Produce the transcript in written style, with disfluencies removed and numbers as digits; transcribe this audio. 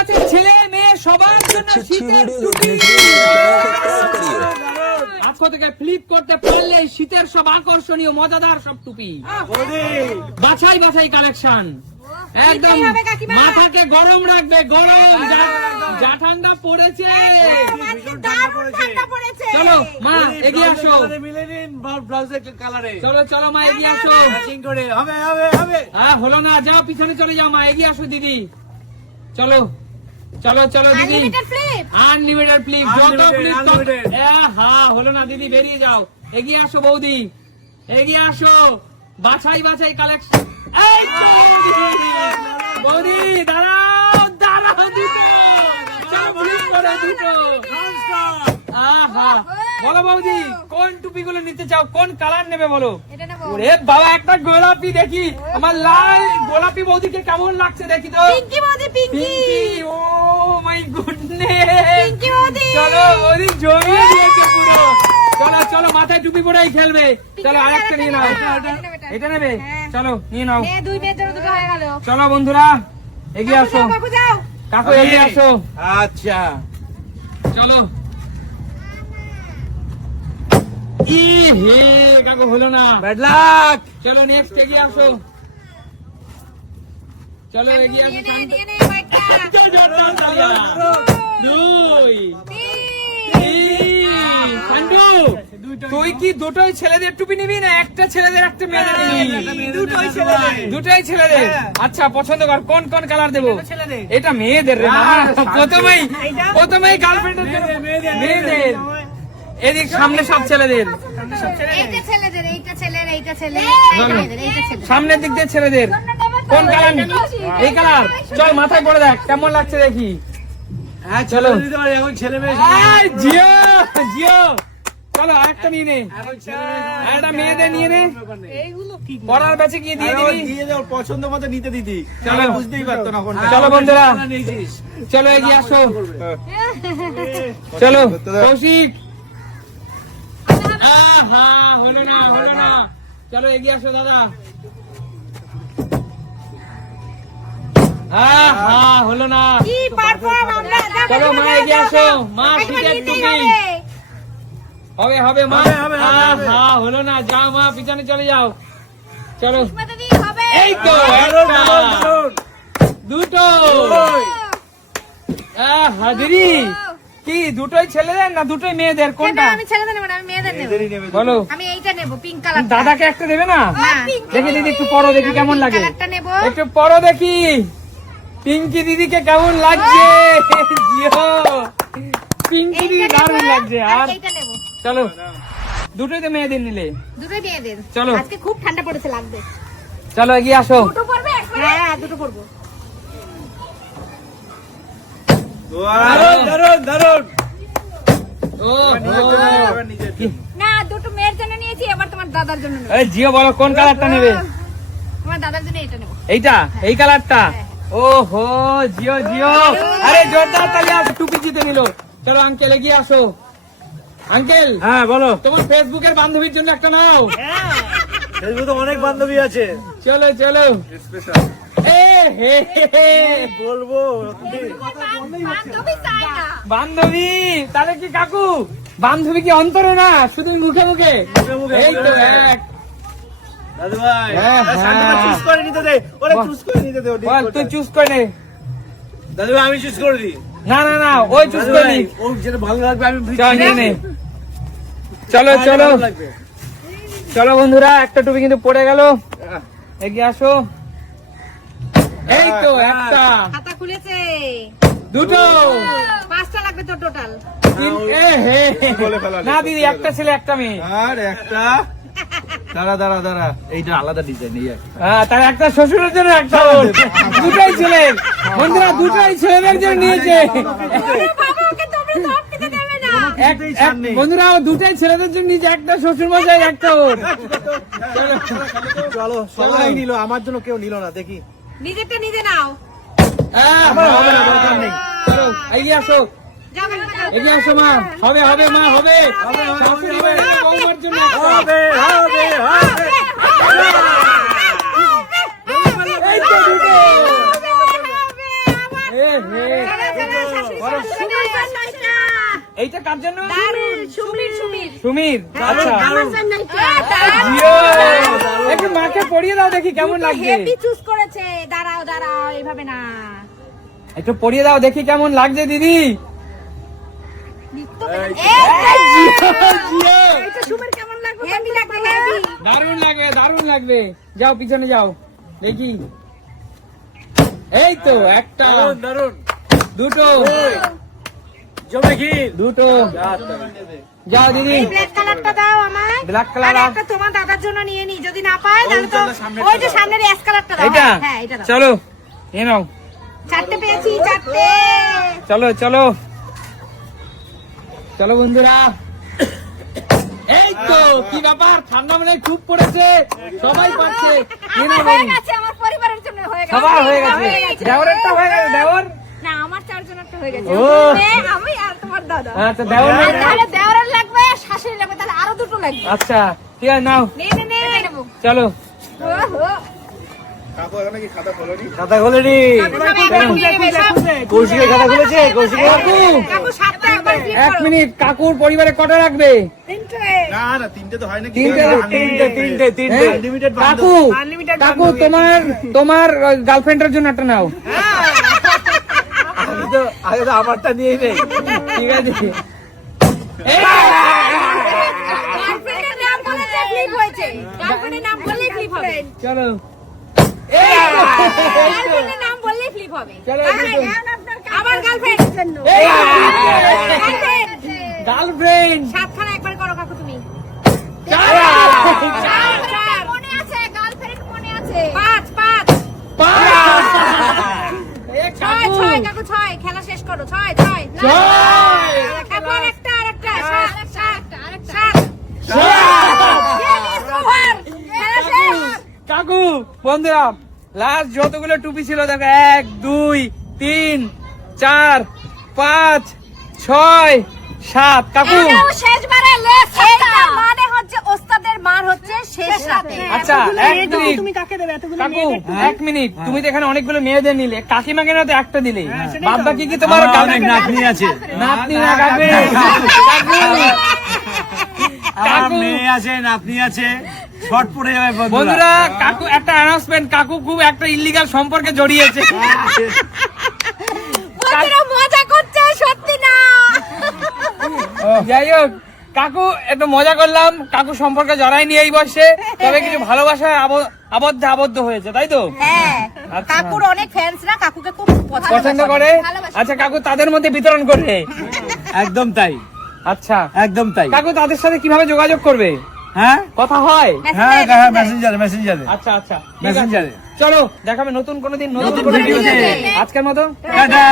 আছে ছেলে মেয়ে সবার জন্য শীতের টুপি। আজকে থেকে ফ্লিপ করতে পারলে শীতের সব আকর্ষণীয় মজাদার সব টুপি, বাছাই বাছাই কালেকশন, একদম মাথাকে গরম রাখবে। গরম যা ঠান্ডা পড়েছে। চলো মা এগিয়ে আসো, চলো চলো মা এগিয়ে আসো। হলো না, যাও পিছনে চলে যাও মা, এগিয়ে আসো দিদি। চলো চলো চলো দিদি, আনলিমিটেড ফ্লিপ, যত ফ্লিপ। হ্যাঁ হলো না দিদি, বেরিয়ে যাও। এগিয়ে আসো বৌদি, এগিয়ে আসো। বাছাই বাছাই কালেকশন। এই বৌদি দাঁড়াও দাঁড়াও, দুটো। বলো বৌদি কোন টুপিগুলো নিতে চাও, কোন কালার নেবে বলো। ওরে বাবা, একটা গোলাপি দেখি, আমার লাল গোলাপি বৌদিকে কেমন লাগছে দেখি তো। পিঙ্কি বৌদি, পিঙ্কি। ও মাই গুডনেস, পিঙ্কি বৌদি। চলো বৌদি জমিয়ে দিয়েছে পুরো। চলো চলো, মাথায় টুপি পরেই খেলবে। চলো আরেকটা নিয়ে নাও। এটা নেবে? চলো নিয়ে নাও। চলো বন্ধুরা এগিয়ে আসো, কাকু এগিয়ে আসো। আচ্ছা চলো। হে কাকু হলো না, ব্যাড লাক। চলো নেক্সট এগিয়ে আসো। চলো এগিয়ে আসো। তুই কি দুটোই ছেলেদের টুপি নিবি না একটা ছেলেদের একটা মেয়েদের নিবি? দুটোই ছেলেদের। আচ্ছা পছন্দ কর, কোন কোন কালার দেবো? এটা মেয়েদের রে মামা, প্রথমেই গার্লফ্রেন্ডের জন্য মেয়েদের। এদিক সামনে সব ছেলেদের, সামনের দিক দিয়ে ছেলেদের। কোন কালার? এই কালার। চল মাথায় পড়ে দেখ কেমন লাগছে দেখি। হ্যাঁ চলো, এখন ছেলে মেয়ে জিও জিও। চলো আরেকটা নিয়ে নে, একটা মেয়েদের নিয়ে নে। পড়ার ব্যাচে গিয়ে দিয়ে দিবি, দিয়ে দাও পছন্দ মতো নিতে দিদি। চলো বুঝতেই পারতো না কোনটা। চলো বন্ধুরা চলো এগিয়ে আসো। চলো কৌশিক। হলো না হলো না, চলো এগিয়ে আসো দাদা। হলো না, চলো মা এগিয়ে আসো। মা শীতের টুপি হবে হবে মা। হলো না, যাও মা পিছনে চলে যাও। চলো এই তো একটা, দুটো। দিদি কি দুটোই ছেলেদের না দুটোই মেয়েদের? কোনটা? আমি ছেলেদের নেব না, আমি মেয়েদের নেব। বলো। আমি এইটা নেব, পিঙ্ক কালার। দাদাকে একটা দেবে না? দেখি দিদি একটু পরো দেখি কেমন লাগে। একটু পরো দেখি পিঙ্কি দিদিকে কেমন লাগছে। পিঙ্কি দিদি দারুণ লাগছে। আর চলো দুটোই তো মেয়েদের নিলে, দুটোই মেয়েদের। চলো আজকে খুব ঠান্ডা পড়েছে, লাগবে। চলো এগিয়ে আসো। দুটো পরবে? হ্যাঁ দুটো পরবো। দারুণ দারুণ দারুণ। না দুটো মেয়ের জন্য নিয়েছি, এবার তোমার দাদার জন্য নেব। জিও বলো কোন কালারটা নেবে? তোমার দাদার জন্য এটা নেব। এইটা, এই কালারটা? ওহো জিও জিও, আরে জোরদার তালি। আসো, টুপি জিতে নিল। চলো আঙ্কেল এগিয়ে আসো। আঙ্কেল হ্যাঁ বলো। তোমার ফেসবুকের বান্ধবীর জন্য একটা নাও। ফেসবুকে অনেক বান্ধবী আছে। চলো চলো বলবো বান্ধবী তাহলে কি কাকু বান্ধবী কি অন্তরে না শুধু মুখে মুখে? এই তো এক। দাদু ভাই হ্যাঁ, চুজ করে নিতে দে। ওরে চুজ করে নিতে দে। বল তুই চুজ করে নে। দাদু ভাই আমি চুজ করে দিই। না না না ওই চুজ করে নি। ও যেটা ভালো লাগবে আমি চল নিয়ে নে। চলো চলো চলো বন্ধুরা, একটা টুপি কিন্তু পড়ে গেল। এগিয়ে আসো। এই তো একটা, খাতা খুলেছে। দুটো, পাঁচটা লাগবে তো টোটাল। না দিদি একটা ছেলে একটা মেয়ে। আর একটা দাঁড়া দাঁড়া দাঁড়া, এইটা আলাদা ডিজাইন। তার একটা শ্বশুরের জন্য একটা ওর। দুটাই ছেলে বন্ধুরা, দুটাই ছেলেদের জন্য নিয়েছে বন্ধুরা। দুটাই ছেলেদের জন্য নিয়েছে, একটা শ্বশুর মশাই একটা ওর। চলো সবাই নিল, আমার জন্য কেউ নিল না। দেখি নিজেরটা নিজে নাও। আমার হবে না, দরকার নেই। চলো এগিয়ে আসো, এগিয়ে আসো মা। হবে হবে মা, হবে শাশুড়ি হবে, বৌমার জন্য হবে হবে হবে। এই তো দুটো। এ হে। এইটা কার জন্য? সুমির। আচ্ছা জিও। একটু মাকে পরিয়ে দাও দেখি কেমন লাগছে। চুজ করেছে। দাঁড়াও দাঁড়াও, এইভাবে না। একটু পরিয়ে দাও দেখি কেমন লাগছে দিদি। দারুণ লাগবে, দারুণ লাগবে। যাও পিছনে যাও দেখি। এই তো একটা, দারুন দুটো, জমে ক্ষীর দুটো। যাও দিদি। ব্ল্যাক কালারটা দাও আমায়। ব্ল্যাক কালার আর একটা তোমার দাদার জন্য নিয়ে নি, যদি না পায় তাহলে তো ওই যে সামনের অ্যাশ কালারটা দাও। এটা হ্যাঁ এটা দাও। চলো এ নাও। চারটে পেয়েছি, চারটে। চলো চলো চলো বন্ধুরা। এই তো কি ব্যাপার, ঠান্ডা মানে খুব পড়েছে, সবাই পাচ্ছে। আমার হয়ে গেছে, আমার পরিবারের জন্য হয়ে গেছে। সবার হয়ে গেছে, দেওরেরটা হয়ে গেছে। দেওর না, আমার চারজনেরটা হয়ে গেছে। ও। আমি আর তোমার দাদা। আচ্ছা দেওর আর তাহলে দেওরের লাগবে, শাশুড়ি লাগবে, তাহলে আরো দুটো লাগবে। আচ্ছা ঠিক আছে নাও নে নে নে নেবো। চলো। ওহো। খাতা খোলেনি কৌশিকের খাতা খুলেছে কৌশিকের কাকু কাকু সাতটা একবার flip এক করো। মিনিট, কাকুর পরিবারে কটা রাখবে? তিনটে। তিনটে তো হয় না তিনটে? তিনটে হ্যাঁ? কাকু কাকু তোমার গার্লফ্রেন্ডের জন্য একটা নাও। আগে তো আমারটা নিয়েই নেই ঠিক আছে। এই, গার্লফ্রেন্ডের নাম বলেছে flip হয়েছে। গার্লফ্রেন্ডের নাম বললেই flip হবে। চলো। গার্লফ্রেন্ডের নাম বললেই flip হবে। চলো, দুটো। আমার গার্লফ্রেন্ড। গার্লফ্রেন্ড সাতখানা একবার করো কাকু তুমি। চার। চার। মনে আছে, গার্লফ্রেন্ড মনে আছে। পাঁচ। ছয় কাকু, ছয়। খেলা শেষ করো। ছয়। কাকু আরেকটা। সাত। খেলা শেষ। কাকু বন্ধুরা, লাস্ট যতগুলো টুপি ছিল দেখো, 1 2 3 4 5 6 7। কাকু এটাও শেষবারে লেস। এইটার মানে হচ্ছে ওস্তাদের মার হচ্ছে শেষ রাতে। আচ্ছা 1 মিনিট কাকু 1 মিনিট, তুমি তো এখানে অনেকগুলো মেয়েদের নিলে, কাকিমাকে না তো একটা দিলে, বাদ বাকি কি তোমার অনেক নাতনি আছে নাতনি না কাকু? আমার মেয়ে আছে নাতনি আছে শর্ট পড়ে যাবে বন্ধুরা, কাকু একটা অ্যানাউন্সমেন্ট, কাকু খুব একটা ইল্লিগাল সম্পর্কে জড়িয়েছে। বন্ধুরা মজা করছে, সত্যি না। যাই হোক কাকু একটু মজা করলাম, কাকু সম্পর্কে জড়ায়নি এই বয়সে, তবে কিছু ভালোবাসায় আবদ্ধ হয়েছে, তাই তো? হ্যাঁ, আচ্ছা। কাকুর অনেক ফ্যান্সরা কাকুকে খুব পছন্দ করে। আচ্ছা কাকু তাদের মধ্যে বিতরণ করে। একদম তাই আচ্ছা একদম তাই কাকু তাদের সাথে কিভাবে যোগাযোগ করবে? হ্যাঁ কথা হয়? হ্যাঁ মেসেঞ্জারে আচ্ছা আচ্ছা ঠিক আছে। মেসেঞ্জারে চলো দেখাবে নতুন কোনো দিন, নতুন কোনো ভিডিওতে। ভিডিওতে। আজকের মতো টাটা